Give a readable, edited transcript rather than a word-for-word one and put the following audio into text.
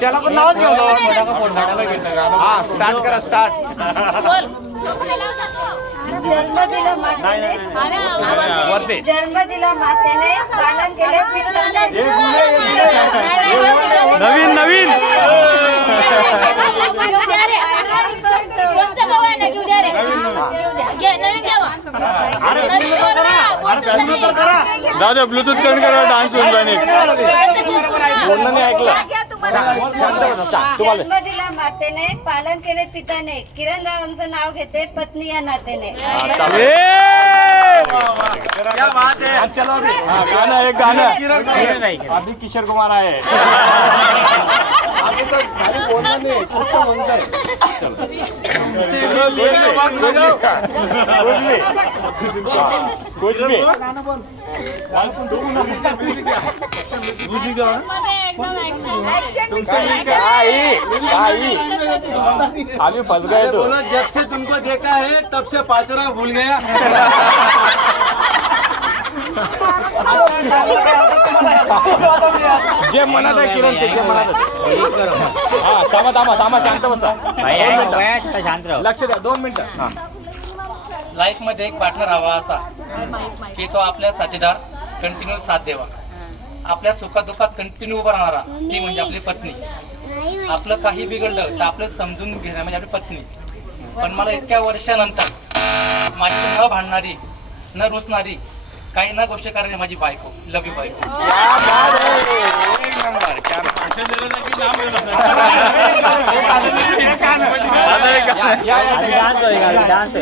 त्याला पण नावच घेऊ. हा स्टार्ट करा स्टार्ट. जन्म दिला मातेने वरती जन्म दिला मातेने पालन केले पितराने. नवीन नवीन जाऊ द्या ब्लूटूथ कनेक्ट करा. डान्स होईल पाहिजे. बोलणं नाही ऐकलं. जन्म दिला मातेने पालन केले पिताने. किरण रावांचं नाव घेते पत्नी या नातेने. क्या बात है. चलो गाना एक गाणं. अभी किशोर कुमार आहे. अभी तो खाली बोलणं नाही. फक्त म्हणताय. कुछ भी अभी फंस गए तो. बोलो जब से तुमको देखा है तब से पाचोरा भूल गया. जे मनात आहे किरण ते जे मनात आहे. हा थांबा थांबा थांबा शांत बसा. शांत राहा. लक्ष द्या 2 मिनिटं. लाईफ मध्ये एक पार्टनर हवा असा की तो आपल्या साथीदार कंटिन्यू साथ देवा. आपल्या सुखादुखात कंटिन्यू उभा राहणारा ती म्हणजे आपली पत्नी. आपलं काही बिघडलं तर आपलं समजून घेणं म्हणजे आपली पत्नी. पण मला इतक्या वर्षानंतर माझी न भांडणारी न रुसणारी काही ना गोष्टी करणारी माझी बायको. लव यू बायको. डान्स